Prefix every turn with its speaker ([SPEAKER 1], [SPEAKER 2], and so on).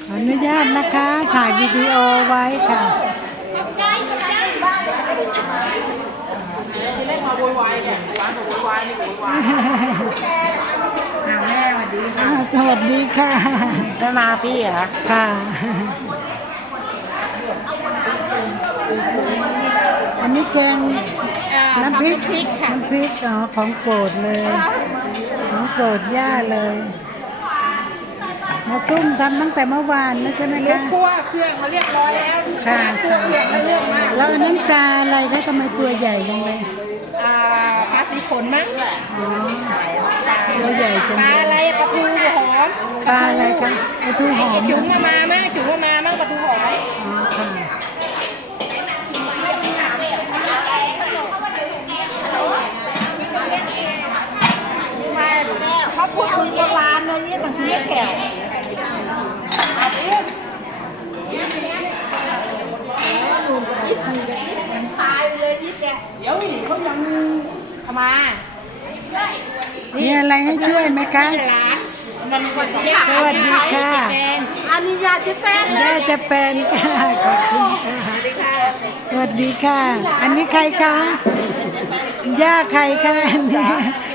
[SPEAKER 1] ขออนุญาตนะคะถ่ายวิดีโอไว้ค่ะ
[SPEAKER 2] ที่เล่นมาโวยวายเนี่ยร้านโวยวายนี่โวยวายแม่สวัสดีค่ะ
[SPEAKER 1] สวัสดีค่ะ
[SPEAKER 2] ได้มาพี่เหรอ
[SPEAKER 1] ค่ะ อันนี้แกงน้ำพริกน้ำพริกของโปรดเลยของโปรดย่าเลย มาซุ่มทำตั้งแต่เมื่อวานนะใช่ไหมคะ
[SPEAKER 2] คั่วเครื่องมาเรียบร้อยแล้ว
[SPEAKER 1] ค่ะ
[SPEAKER 2] คั่วเครื่องมาเรื่องมาก
[SPEAKER 1] แล้วอันนั้นปลาอะไรคะทำไมตัวใหญ่จังเลย
[SPEAKER 2] ปลาสีขนมั้ง
[SPEAKER 1] อ๋อตัวใหญ่จัง
[SPEAKER 2] ปลา
[SPEAKER 1] เล
[SPEAKER 2] อะไร
[SPEAKER 1] ย
[SPEAKER 2] ปลาทูหอม
[SPEAKER 1] ปลาอะไรคะปลาทูหอม
[SPEAKER 2] จุ๋มมามั่งจุ๋มมามั่งปลาทูหอม
[SPEAKER 1] อ๋อค่ะ
[SPEAKER 2] เขาพูดถึงโบราณเลยเนี่ยบางทีแก่ตายไปเลยยิดแกเดี๋ยวเขายังทำมา
[SPEAKER 1] มีอะไรให้ช่วยไหมคะ
[SPEAKER 2] มันวันที่
[SPEAKER 1] สวัสดีค่ะ
[SPEAKER 2] อันนี้ยาจะแป้ง
[SPEAKER 1] ย่าจะเป็นค่ะขอบคุณค่ะสวัสดีค่ะ อันนี้ใครคะย่าใครคะอันนี้